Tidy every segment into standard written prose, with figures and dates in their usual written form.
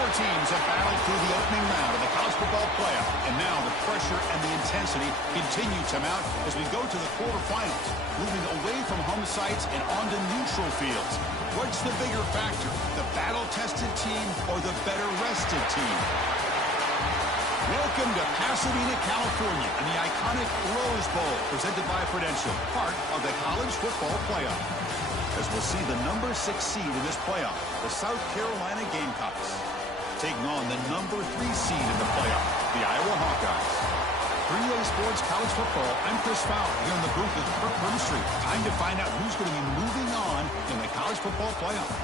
Four teams have battled through the opening round of the college football playoff, and now the pressure and the intensity continue to mount as we go to the quarterfinals, moving away from home sites and onto neutral fields. What's the bigger factor, the battle-tested team or the better-rested team? Welcome to Pasadena, California, and the iconic Rose Bowl, presented by Prudential, part of the college football playoff. As we'll see the number 6 seed in this playoff, the South Carolina Gamecocks, taking on the number 3 seed in the playoff, the Iowa Hawkeyes. For EA Sports College Football, I'm Chris Fowler here in the booth with Kirk Brimstreet. Time to find out who's going to be moving on in the college football playoff.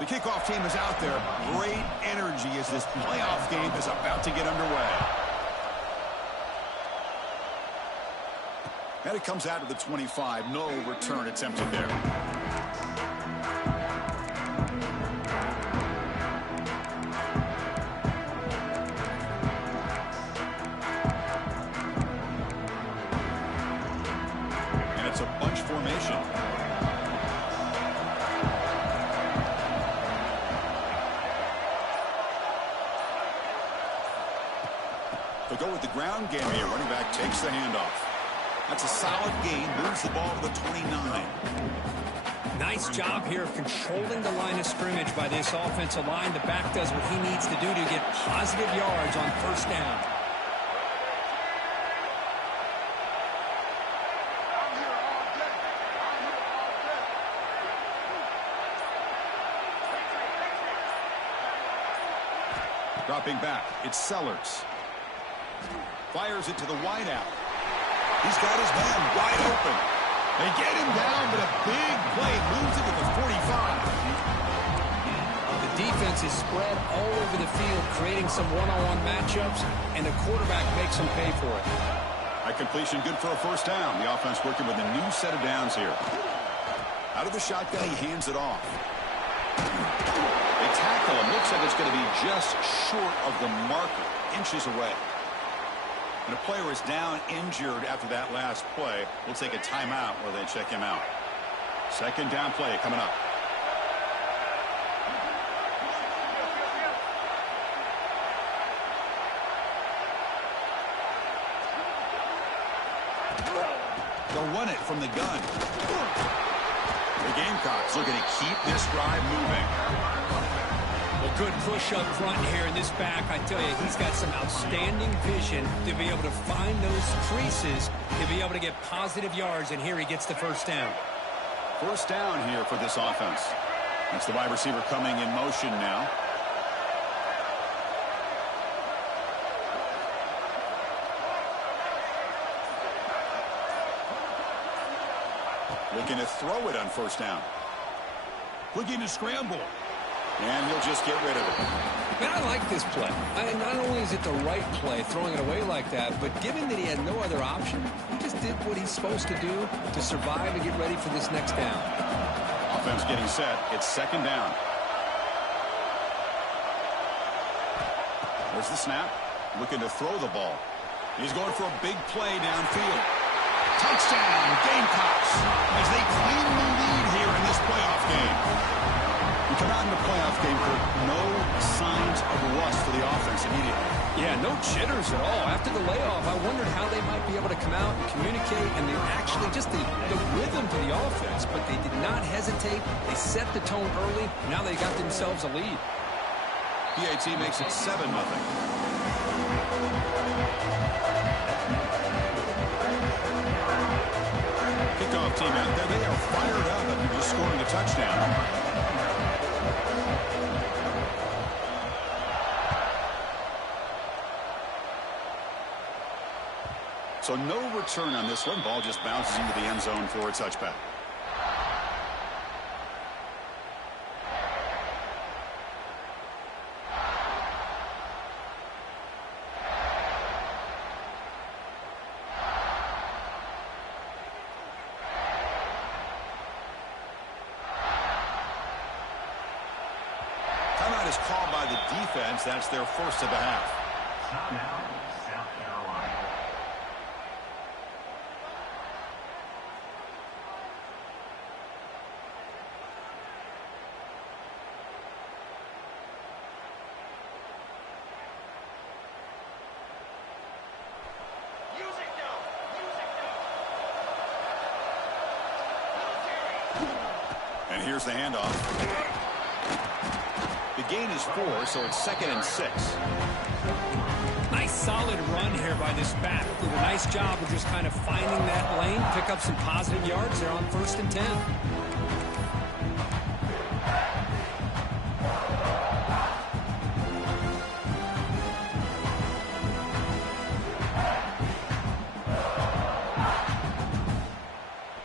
The kickoff team is out there. Great energy as this playoff game is about to get underway. And it comes out to the 25. No return attempted there. And it's a bunch formation. They'll go with the ground game here. Running back takes the handoff. That's a solid gain. Moves the ball to the 29. Nice job here of controlling the line of scrimmage by this offensive line. The back does what he needs to do to get positive yards on first down. Dropping back, it's Sellers. Fires it to the wideout. He's got his man wide open. They get him down, but a big play moves it to the 45. The defense is spread all over the field, creating some one-on-one matchups, and the quarterback makes them pay for it. That completion good for a first down. The offense working with a new set of downs here. Out of the shotgun, he hands it off. They tackle him. Looks like it's going to be just short of the marker, inches away. And a player is down injured after that last play. We'll take a timeout where they check him out. Second down play coming up. They'll run it from the gun. The Gamecocks looking to keep this drive moving. Well, good push up front here in this back. I tell you, he's got some outstanding vision to be able to find those creases, to be able to get positive yards, and here he gets the first down. First down here for this offense. That's the wide receiver coming in motion now. Looking to throw it on first down. Looking to scramble. And he'll just get rid of it. Man, I like this play. Not only is it the right play, throwing it away like that, but given that he had no other option, he just did what he's supposed to do to survive and get ready for this next down. Offense getting set. It's second down. There's the snap. Looking to throw the ball. He's going for a big play downfield. Touchdown, Gamecocks, as they claim the lead here in this playoff game. You come out in the playoff game, Kirk, no signs of rust for the offense immediately. Yeah, no jitters at all. After the layoff, I wondered how they might be able to come out and communicate, and they actually just the rhythm to the offense, but they did not hesitate. They set the tone early. Now they got themselves a lead. PAT makes it 7-0. Kickoff team out there, they are fired up after just scoring a touchdown. So no return on this one. Ball just bounces into the end zone for a touchback. defense. That's their first of the half. Timeout, South Carolina. And here's the handoff. The gain is 4, so it's 2nd and 6. Nice solid run here by this back. Did a nice job of just kind of finding that lane, pick up some positive yards there on 1st and 10.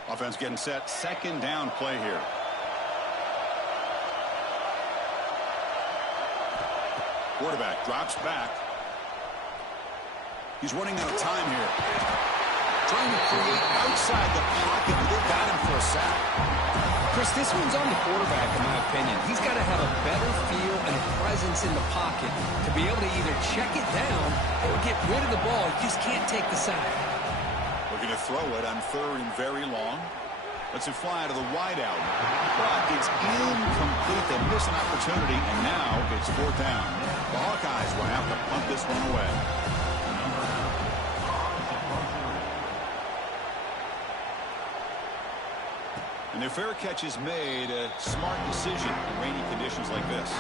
Offense getting set. 2nd down play here. Quarterback drops back. He's running out of time here. Trying to create outside the pocket. They got him for a sack. Chris, this one's on the quarterback, in my opinion. He's got to have a better feel and a presence in the pocket to be able to either check it down or get rid of the ball. You just can't take the sack. We're going to throw it on 3rd and very long. Let's it fly to the wideout. But it's incomplete. They miss an opportunity, and now it's 4th down. The Hawkeyes will have to punt this one away. And their fair catch is made. A smart decision in rainy conditions like this.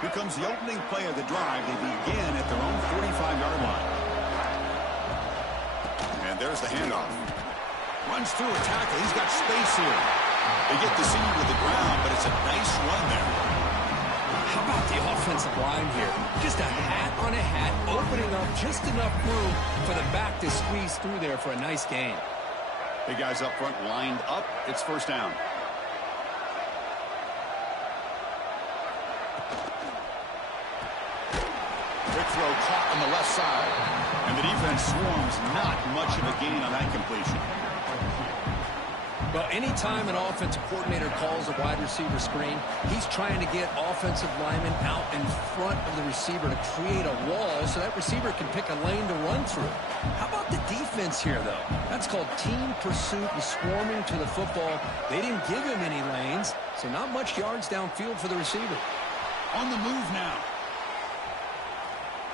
Here comes the opening play of the drive. They begin at their own 45-yard line. And there's the handoff. Runs through a tackle. He's got space here. They get the senior to the ground, but it's a nice run there. How about the offensive line here? Just a hat on a hat, opening up just enough room for the back to squeeze through there for a nice gain. Big guys up front lined up. It's 1st down. Quick throw caught on the left side. And the defense swarms. Not much of a gain on that completion. Well, anytime an offensive coordinator calls a wide receiver screen, he's trying to get offensive linemen out in front of the receiver to create a wall so that receiver can pick a lane to run through. How about the defense here, though? That's called team pursuit and swarming to the football. They didn't give him any lanes, so not much yards downfield for the receiver. On the move now.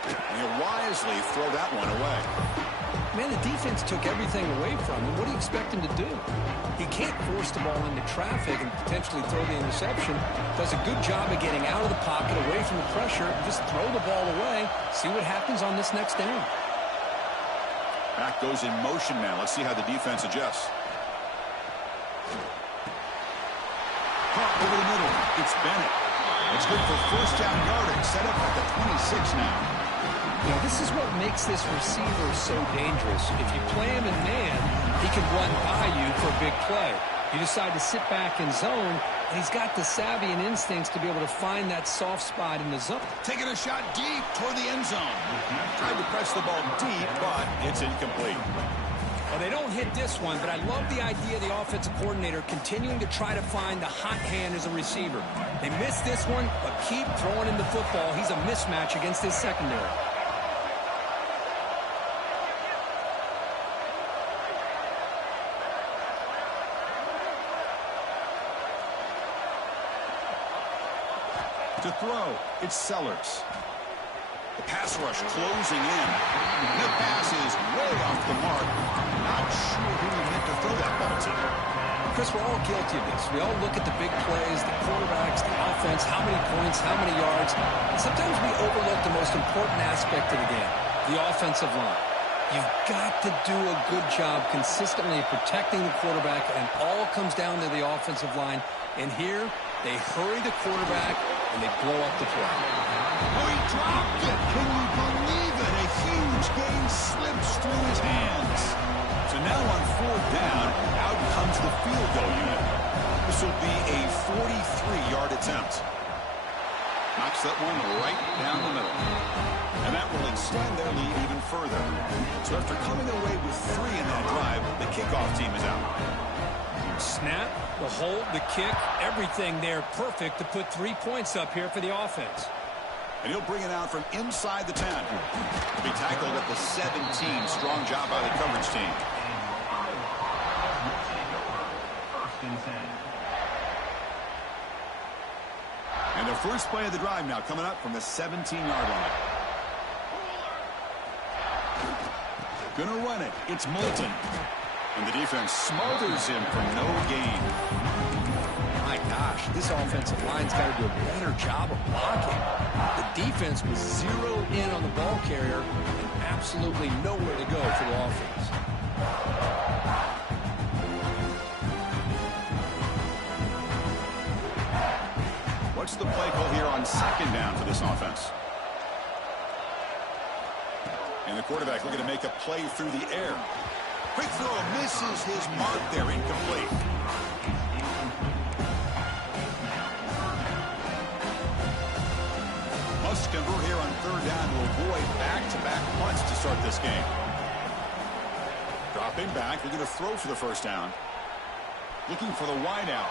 And he'll wisely throw that one away. Man, the defense took everything away from him. What do you expect him to do? He can't force the ball into traffic and potentially throw the interception. Does a good job of getting out of the pocket, away from the pressure, and just throw the ball away. See what happens on this next down. Back goes in motion now. Let's see how the defense adjusts. Caught over the middle. It's Bennett. It's good for 1st down yardage. Set up at the 26 now. You know, this is what makes this receiver so dangerous. If you play him in man, he can run by you for a big play. You decide to sit back in zone, and he's got the savvy and instincts to be able to find that soft spot in the zone. Taking a shot deep toward the end zone. Tried to press the ball deep, but it's incomplete. Well, they don't hit this one, but I love the idea of the offensive coordinator continuing to try to find the hot hand as a receiver. They missed this one, but keep throwing him the football. He's a mismatch against his secondary. To throw, it's Sellers. The pass rush closing in. The pass is way off the mark. Not sure who he meant to throw that ball to. Chris, we're all guilty of this. We all look at the big plays, the quarterbacks, the offense, how many points, how many yards. And sometimes we overlook the most important aspect of the game, the offensive line. You've got to do a good job consistently protecting the quarterback, and it all comes down to the offensive line. And here, they hurry the quarterback, and they blow up the play. Oh, he dropped it. Can you believe it? A huge gain slips through his hands. So now on 4th down, out comes the field goal unit. This will be a 43-yard attempt. Not knocks that one right down the middle. And that will extend their lead even further. So after coming away with 3 in that drive, the kickoff team is out. Snap, the hold, the kick, everything there perfect to put 3 points up here for the offense. And he'll bring it out from inside the 10. He'll be tackled at the 17. Strong job by the coverage team. And the first play of the drive now coming up from the 17-yard line. Gonna run it. It's Moulton. And the defense smothers him for no gain. My gosh, this offensive line's got to do a better job of blocking. The defense was zeroed in on the ball carrier and absolutely nowhere to go for the offense. What's the play call here on second down for this offense? And the quarterback looking to make a play through the air. Quick throw, misses his mark there, incomplete. Must convert here on third down to avoid back-to-back punts to start this game. Dropping back, looking to throw for the first down. Looking for the wide out.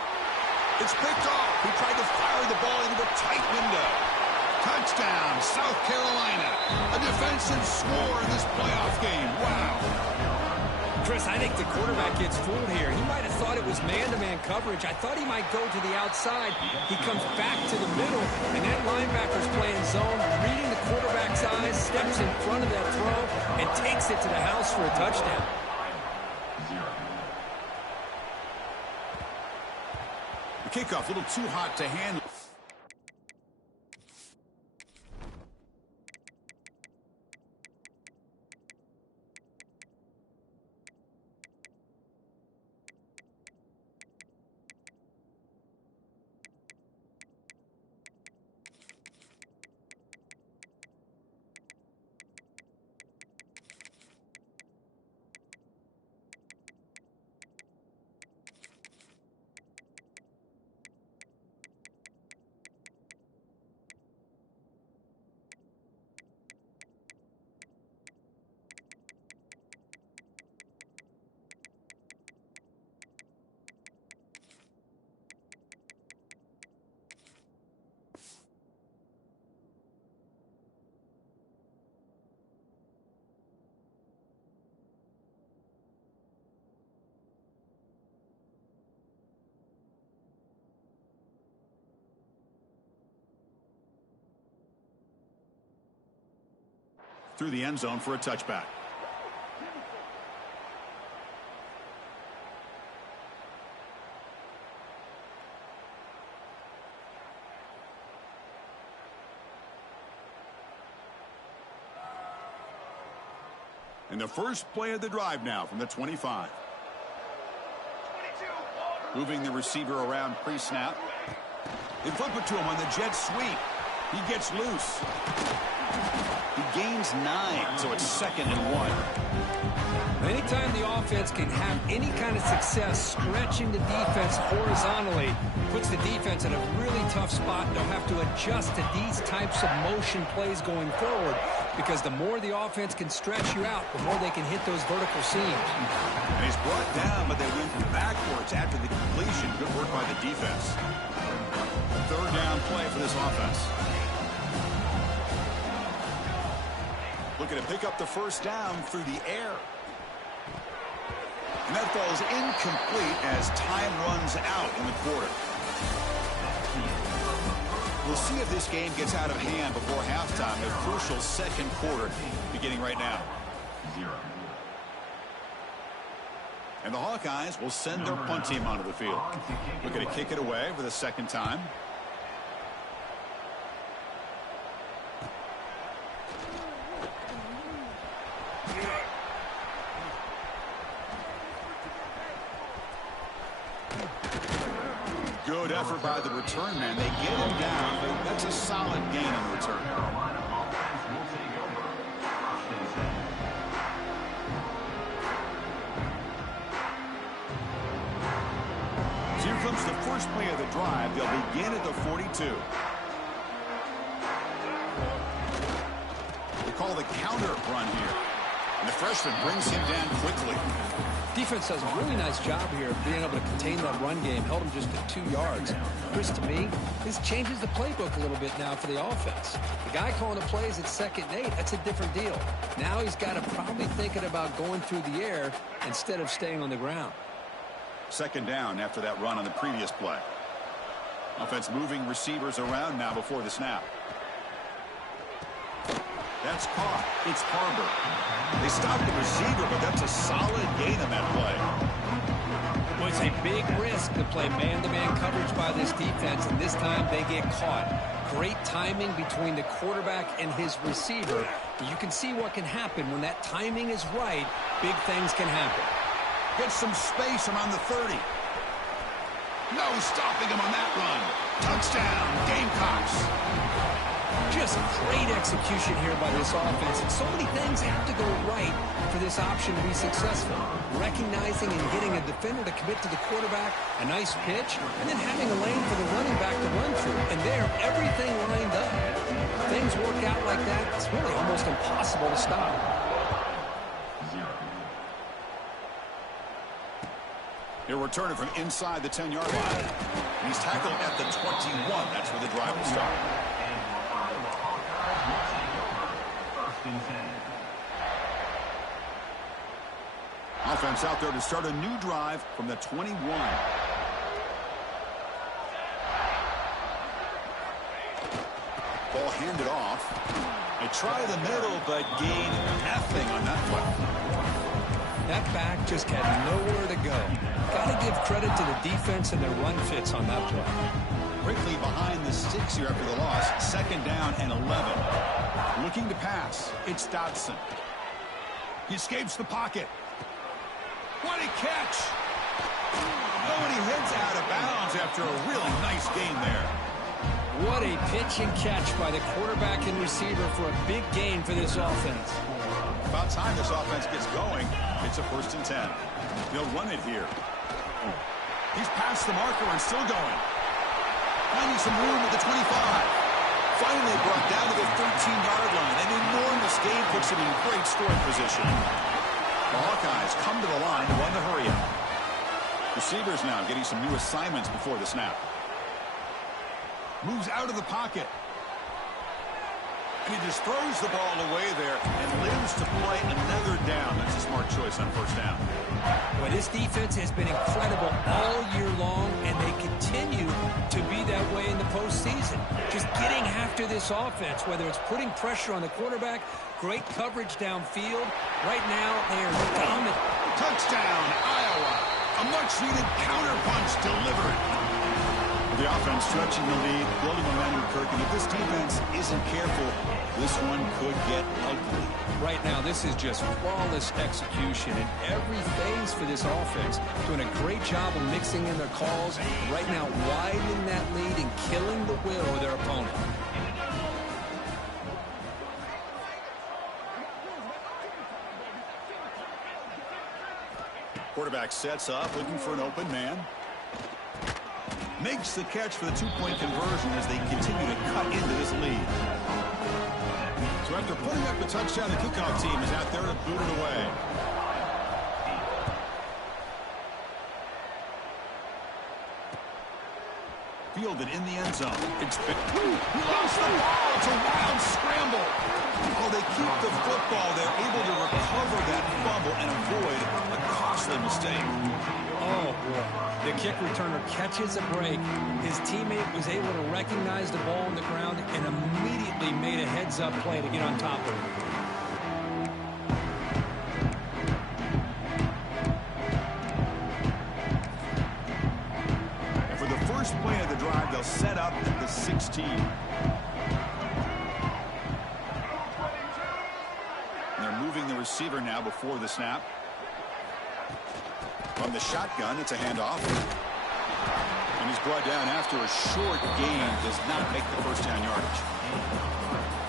It's picked off. He tried to fire the ball into a tight window. Touchdown, South Carolina. A defensive score in this playoff game. Wow. Chris, I think the quarterback gets fooled here. He might have thought it was man-to-man coverage. I thought he might go to the outside. He comes back to the middle, and that linebacker's playing zone, reading the quarterback's eyes, steps in front of that throw, and takes it to the house for a touchdown. The kickoff a little too hot to handle. Through the end zone for a touchback. And the first play of the drive now from the 25. Moving the receiver around pre-snap. They flip it to him on the jet sweep. He gets loose. He gains 9, so it's 2nd and 1. Anytime the offense can have any kind of success stretching the defense horizontally, puts the defense in a really tough spot. They'll have to adjust to these types of motion plays going forward, because the more the offense can stretch you out, the more they can hit those vertical seams. And he's brought down, but they went backwards after the completion. Good work by the defense. Third down play for this offense. Looking to pick up the first down through the air. And that falls incomplete as time runs out in the quarter. We'll see if this game gets out of hand before halftime. A crucial second quarter beginning right now. And the Hawkeyes will send their punt team onto the field. Looking to kick it away for the second time. Good effort by the return man. They get him down, but that's a solid gain in return. So here comes the first play of the drive. They'll begin at the 42. counter run here. And the freshman brings him down quickly. Defense does a really nice job here of being able to contain that run game. Held him just at 2 yards. Chris, to me, this changes the playbook a little bit now for the offense. The guy calling the plays at 2nd and 8, that's a different deal. Now he's got to probably thinking about going through the air instead of staying on the ground. 2nd down after that run on the previous play. Offense moving receivers around now before the snap. That's caught. It's Harbor. They stopped the receiver, but that's a solid gain on that play. Well, it's a big risk to play man-to-man coverage by this defense, and this time they get caught. Great timing between the quarterback and his receiver. You can see what can happen when that timing is right. Big things can happen. Gets some space around the 30. No stopping him on that run. Touchdown, Gamecocks. Just great execution here by this offense. And so many things have to go right for this option to be successful. Recognizing and getting a defender to commit to the quarterback, a nice pitch, and then having a lane for the running back to run through. And there, everything lined up. Things work out like that, it's really almost impossible to stop. He'll return it from inside the 10-yard line. He's tackled at the 21. That's where the drive will start. Offense out there to start a new drive from the 21. Ball handed off. They try the middle, but gain nothing on that play. That back just had nowhere to go. Got to give credit to the defense and their run fits on that play. Quickly behind the sticks here after the loss. 2nd down and 11. Looking to pass. It's Dotson. He escapes the pocket. What a catch! Oh, and he heads out of bounds after a really nice gain there. What a pitch and catch by the quarterback and receiver for a big gain for this offense. About time this offense gets going. It's a 1st and 10. They'll run it here. He's past the marker and still going. Finding some room at the 25. Finally brought down to the 13-yard line. An enormous gain puts him in great scoring position. The Hawkeyes come to the line to run the hurry up. Receivers now getting some new assignments before the snap. Moves out of the pocket. And he just throws the ball away there and lives to play another down. That's a smart choice on 1st down. Well, this defense has been incredible all year long, and they continue to be that way in the postseason. Just getting after this offense, whether it's putting pressure on the quarterback, great coverage downfield. Right now, they are dominant. Touchdown, Iowa. A much-needed counterpunch delivered. The offense stretching the lead, building momentum, Kirk, and if this defense isn't careful, this one could get ugly. Right now, this is just flawless execution in every phase for this offense. Doing a great job of mixing in their calls. Right now, widening that lead and killing the will of their opponent. Quarterback sets up, looking for an open man. Makes the catch for the 2-point conversion as they continue to cut into this lead. So after putting up a touchdown, the kickoff team is out there to boot it away. Fielded in the end zone. It's he lost the ball. It's a wild scramble. Oh, they keep the football. They're able to recover that fumble and avoid a costly mistake. Oh, boy. The kick returner catches a break. His teammate was able to recognize the ball on the ground and immediately made a heads-up play to get on top of it. And for the first play of the drive, they'll set up at the 16. And they're moving the receiver now before the snap. From the shotgun, it's a handoff. And he's brought down after a short gain. Does not make the 1st down yardage.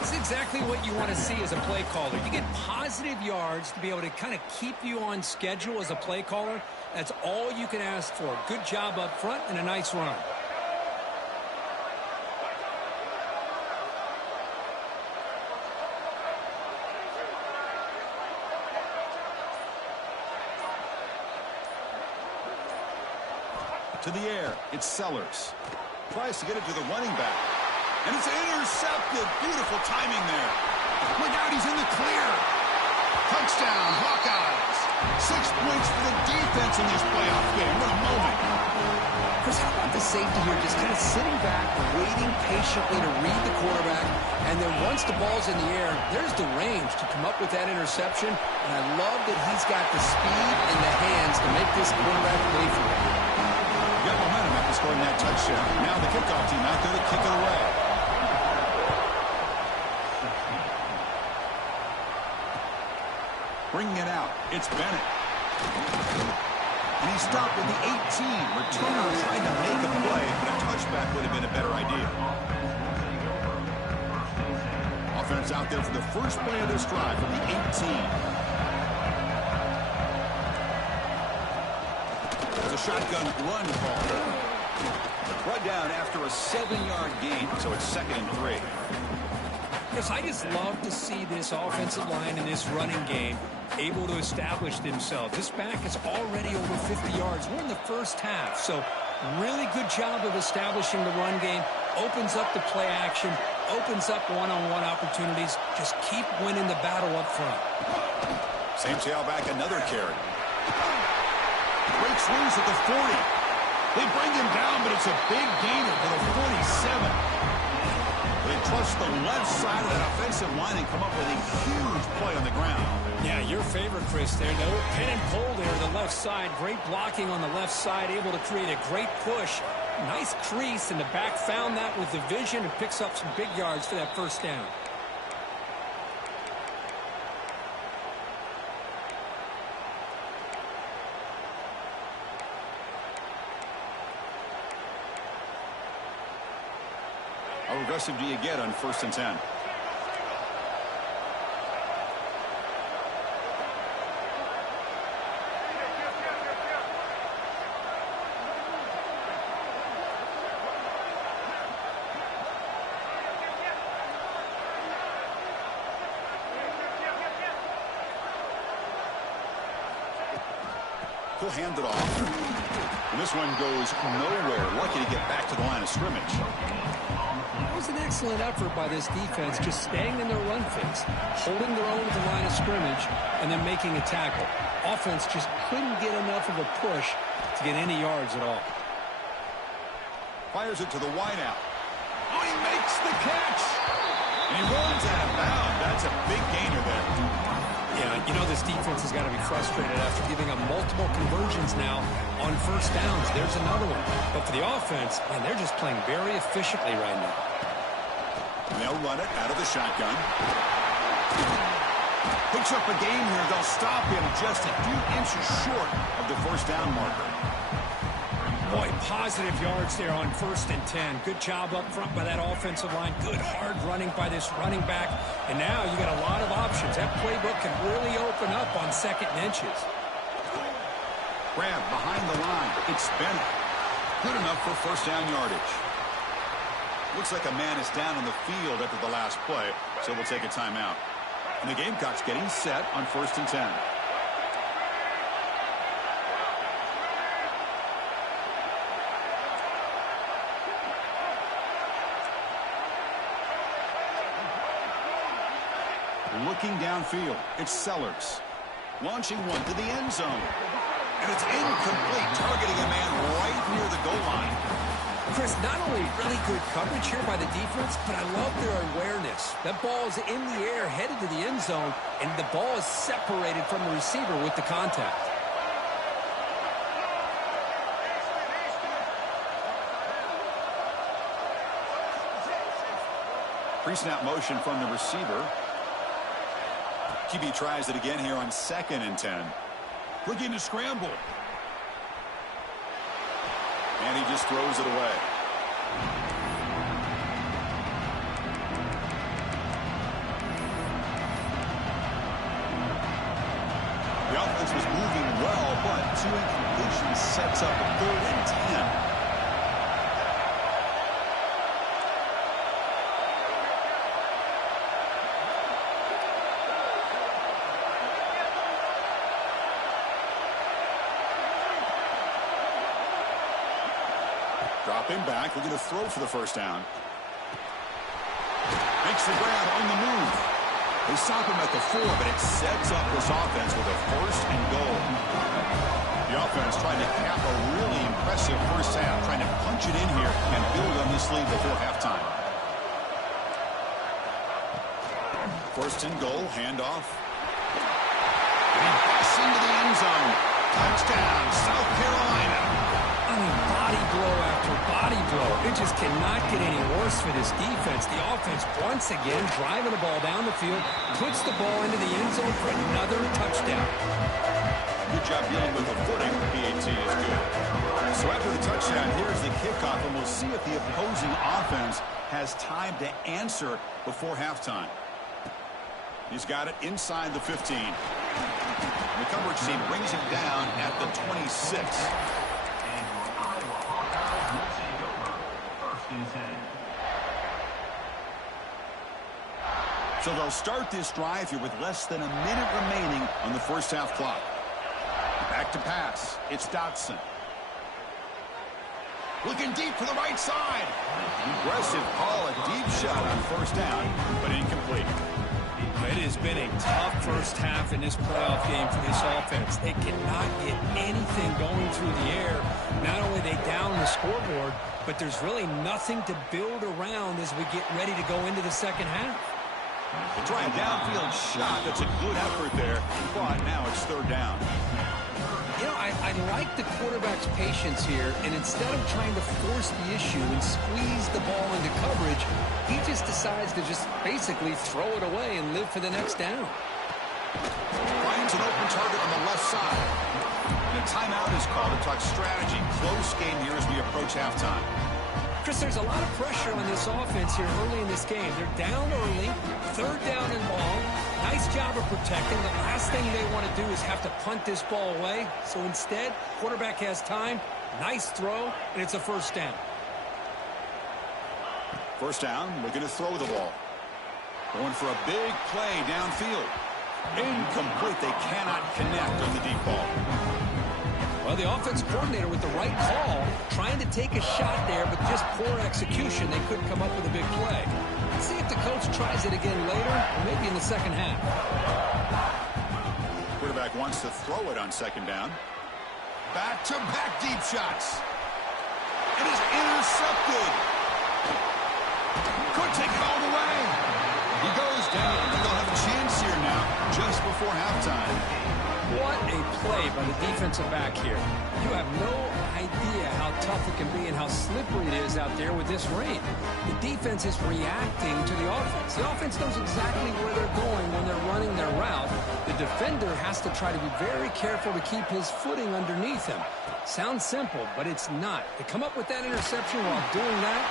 This is exactly what you want to see as a play caller. You get positive yards to be able to kind of keep you on schedule as a play caller. That's all you can ask for. Good job up front and a nice run. To the air, it's Sellers. Tries to get it to the running back. And it's intercepted. Beautiful timing there. Look out, he's in the clear. Touchdown, Hawkeyes. 6 points for the defense in this playoff game. What a moment. Chris, how about the safety here? Just kind of sitting back, waiting patiently to read the quarterback. And then once the ball's in the air, there's the range to come up with that interception. And I love that he's got the speed and the hands to make this quarterback play for him. Got momentum after scoring that touchdown. Now the kickoff team out there to kick it away. Bringing it out, it's Bennett. And he stopped with the 18. Returner trying to make a play, but a touchback would have been a better idea. Offense out there for the first play of this drive from the 18. There's a shotgun run call. Brought down after a 7-yard gain, so it's 2nd and 3. Yes, I just love to see this offensive line in this running game able to establish themselves. This back is already over 50 yards. We're in the first half, so really good job of establishing the run game. Opens up the play action, opens up one-on-one opportunities. Just keep winning the battle up front. Same tailback, another carry. Breaks loose at the 40. They bring him down, but it's a big gainer for the 47. They trust the left side of that offensive line and come up with a huge play on the ground. Yeah, your favorite, Chris, there. No pin and pull there, the left side. Great blocking on the left side, able to create a great push. Nice crease, and the back found that with the vision and picks up some big yards for that first down. How aggressive do you get on 1st and 10? He'll hand it off. And this one goes nowhere. Lucky to get back to the line of scrimmage. That was an excellent effort by this defense, just staying in their run phase, holding their own at the line of scrimmage, and then making a tackle. Offense just couldn't get enough of a push to get any yards at all. Fires it to the wideout. Oh, he makes the catch. And he runs out of bounds. That's a big gainer there. Yeah, you know this defense has got to be frustrated after giving up multiple conversions now on 1st downs. There's another one. But for the offense, man, they're just playing very efficiently right now. And they'll run it out of the shotgun. Picks up a gain here. They'll stop him just a few inches short of the 1st down marker. Boy, positive yards there on 1st and 10. Good job up front by that offensive line. Good hard running by this running back. And now you got a lot of options. That playbook can really open up on 2nd and inches. Grab behind the line. It's Bennett. Good enough for 1st down yardage. Looks like a man is down on the field after the last play, so we'll take a timeout. And the Gamecocks getting set on 1st and 10. Looking downfield, it's Sellers. Launching one to the end zone. And it's incomplete, targeting a man right near the goal line. Chris, not only really good coverage here by the defense, but I love their awareness. That ball is in the air, headed to the end zone, and the ball is separated from the receiver with the contact. Pre-snap motion from the receiver. QB tries it again here on 2nd and 10. Looking to scramble. And he just throws it away. The offense was moving well, but 2 incompletions sets up a 3rd and 10. Dropping back, looking to throw for the first down. Makes the grab on the move. They stop him at the 4, but it sets up this offense with a 1st and goal. The offense trying to cap a really impressive first half, trying to punch it in here and build on this lead before halftime. 1st and goal, handoff. And he busts into the end zone. Touchdown, South Carolina. I mean, body blow after body blow. It just cannot get any worse for this defense. The offense, once again, driving the ball down the field, puts the ball into the end zone for another touchdown. Good job dealing with the footing. PAT is good. So after the touchdown, here's the kickoff, and we'll see if the opposing offense has time to answer before halftime. He's got it inside the 15. The coverage team brings him down at the 26. So they'll start this drive here with less than a minute remaining on the first half clock. Back to pass. It's Dotson. Looking deep for the right side. Aggressive call, a deep shot on first down, but incomplete. It has been a tough first half in this playoff game for this offense. They cannot get anything going through the air. Not only are they down the scoreboard, but there's really nothing to build around as we get ready to go into the second half. They try a downfield shot. That's a good effort there. But now it's 3rd down. You know, I like the quarterback's patience here, and instead of trying to force the issue and squeeze the ball into coverage, he just decides to just basically throw it away and live for the next down. Finds an open target on the left side. And a timeout is called to talk strategy. Close game here as we approach halftime. Chris, there's a lot of pressure on this offense here early in this game. They're down early, 3rd down and long. Nice job of protecting. The last thing they want to do is have to punt this ball away. So instead, quarterback has time, nice throw, and it's a first down. First down, looking to throw the ball. Going for a big play downfield. Incomplete. They cannot connect on the deep ball. Well, the offense coordinator with the right call, trying to take a shot there, but just poor execution. They couldn't come up with a big play. Let's see if the coach tries it again later, or maybe in the second half. Quarterback wants to throw it on 2nd down. Back-to-back deep shots. It is intercepted. Could take it all the way. He goes down, and they'll have a chance here now, just before halftime. What a play by the defensive back here. You have no idea how tough it can be and how slippery it is out there with this rain. The defense is reacting to the offense. The offense knows exactly where they're going when they're running their route. The defender has to try to be very careful to keep his footing underneath him. Sounds simple, but it's not. To come up with that interception while doing that.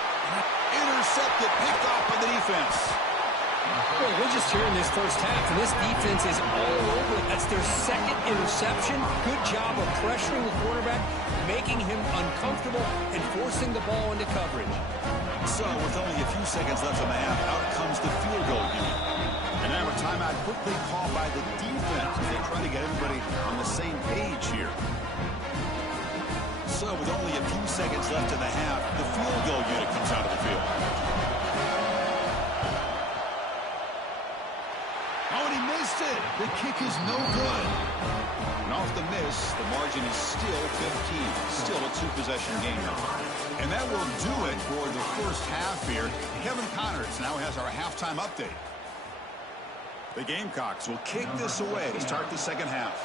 Intercepted, picked off by the defense. Well, we're just here in this first half, and this defense is all over it. That's their 2nd interception. Good job of pressuring the quarterback, making him uncomfortable, and forcing the ball into coverage. So, with only a few seconds left in the half, out comes the field goal unit. And now a timeout quickly called by the defense as they try to get everybody on the same page here. So, with only a few seconds left in the half, the field goal unit comes out of the field. Oh, and he missed it. The kick is no good. And off the miss, the margin is still 15. Still a 2-possession game now. And that will do it for the first half here. Kevin Connors now has our halftime update. The Gamecocks will kick this away to start the second half.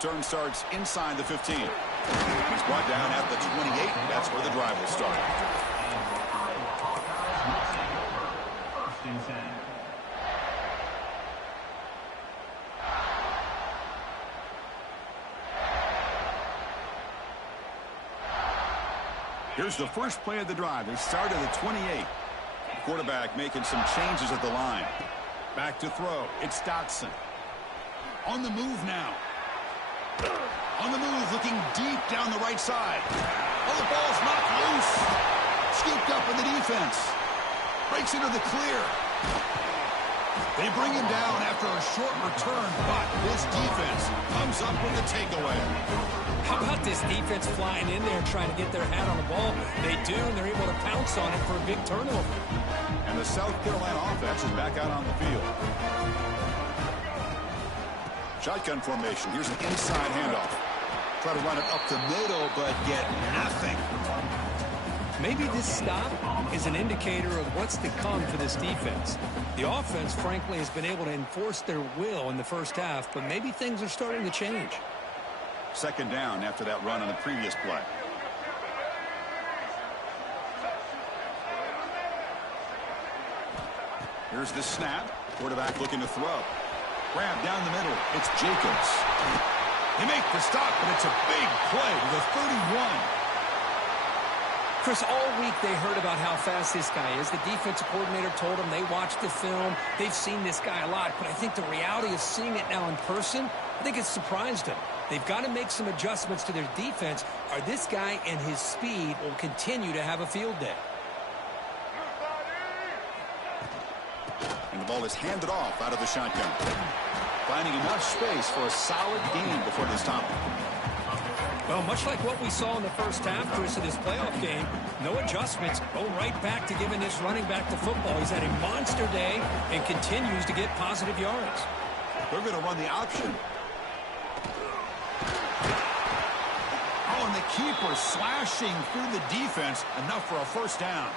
Turn starts inside the 15. He's brought down at the 28. That's where the drive will start. Here's the first play of the drive. They start at the 28. Quarterback making some changes at the line. Back to throw. It's Dotson. On the move now. On the move, looking deep down the right side. Oh, the ball's knocked loose. Scooped up in the defense. Breaks into the clear. They bring him down after a short return, but this defense comes up with the takeaway. How about this defense flying in there trying to get their hat on the ball? They do, and they're able to pounce on it for a big turnover. And the South Carolina offense is back out on the field. Shotgun formation. Here's an inside handoff. Try to run it up the middle, but get nothing. Maybe this stop is an indicator of what's to come for this defense. The offense, frankly, has been able to enforce their will in the first half, but maybe things are starting to change. Second down after that run on the previous play. Here's the snap. Quarterback looking to throw. Grab down the middle. It's Jacobs. They make the stop, but it's a big play to the 31. Chris, all week they heard about how fast this guy is. The defensive coordinator told them they watched the film. They've seen this guy a lot, but I think the reality of seeing it now in person, I think it's surprised them. They've got to make some adjustments to their defense, or this guy and his speed will continue to have a field day. And the ball is handed off out of the shotgun. Finding enough space for a solid gain before they stop him. Well, much like what we saw in the first half, Chris, of this playoff game, no adjustments, go right back to giving this running back the football. He's had a monster day and continues to get positive yards. They're going to run the option. Oh, and the keeper slashing through the defense, enough for a first down.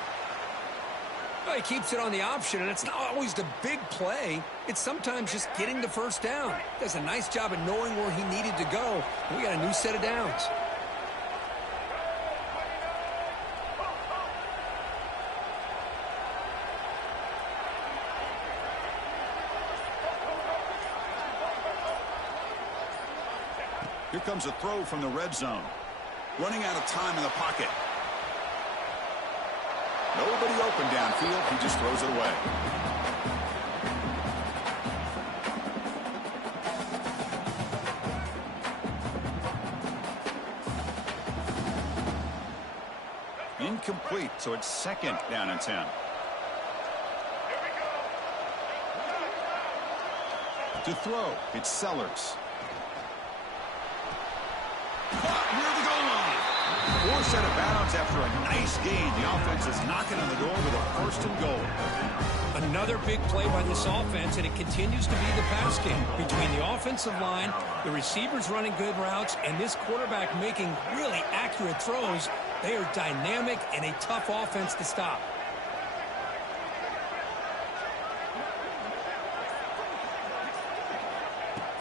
Well, he keeps it on the option, and it's not always the big play. It's sometimes just getting the first down. Does a nice job of knowing where he needed to go. We got a new set of downs. Here comes a throw from the red zone. Running out of time in the pocket. Nobody open downfield. He just throws it away. Incomplete, so it's second down and 10. To throw, it's Sellers. Caught near the goal line. Forced out of bounds after a nice gain. The offense is knocking on the door with a first and goal. Another big play by this offense, and it continues to be the pass game between the offensive line, the receivers running good routes, and this quarterback making really accurate throws. They are dynamic and a tough offense to stop.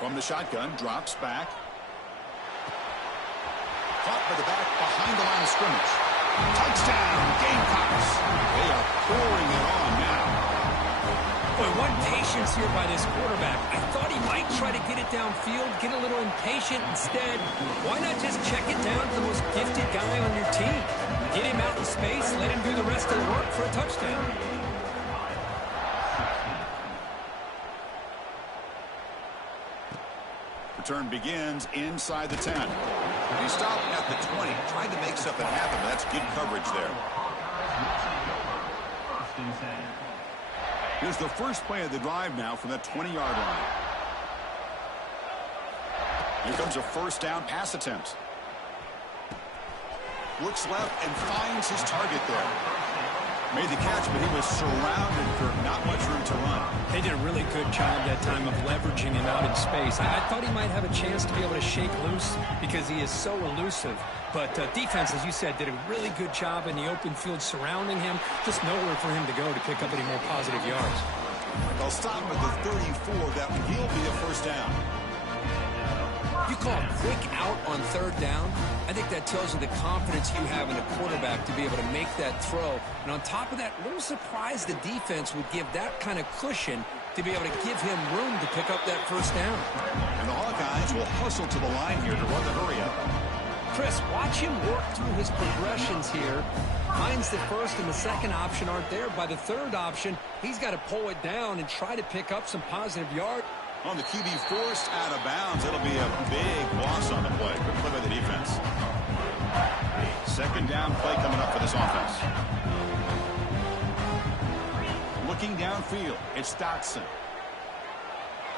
From the shotgun, drops back. Caught by the back behind the line of scrimmage. Touchdown, Gamecocks. They are pouring it on now. Boy, what patience here by this quarterback. I thought he might try to get it downfield, get a little impatient. Instead, why not just check it down to the most gifted guy on your team? Get him out in space, let him do the rest of the work for a touchdown. Return begins inside the 10. He stopped at the 20, tried to make something happen, but that's good coverage there. Here's the first play of the drive now from that 20-yard line. Here comes a first down pass attempt. Looks left and finds his target there. Made the catch, but he was surrounded for not much room to run. They did a really good job that time of leveraging him out in space. I thought he might have a chance to be able to shake loose because he is so elusive. But defense, as you said, did a really good job in the open field surrounding him. Just nowhere for him to go to pick up any more positive yards. They'll stop at the 34. That will be a first down. You call a quick out on third down. I think that tells you the confidence you have in a quarterback to be able to make that throw. And on top of that, a little surprised the defense would give that kind of cushion to be able to give him room to pick up that first down. And the Hawkeyes will hustle to the line here to run the hurry up. Chris, watch him work through his progressions here. Finds the first and the second option aren't there. By the third option, he's got to pull it down and try to pick up some positive yards. On the QB forced out of bounds. It'll be a big loss on the play. Good play by the defense. Second down play coming up for this offense. Looking downfield, it's Dotson.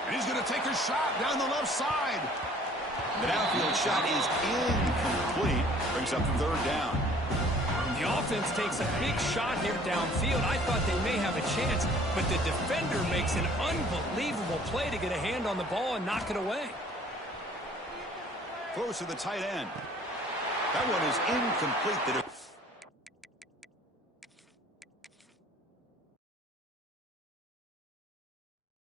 And he's going to take a shot down the left side. The downfield shot is incomplete. Brings up third down. The offense takes a big shot here downfield. I thought they may have a chance, but the defender makes an unbelievable play to get a hand on the ball and knock it away. Throws to the tight end. That one is incomplete.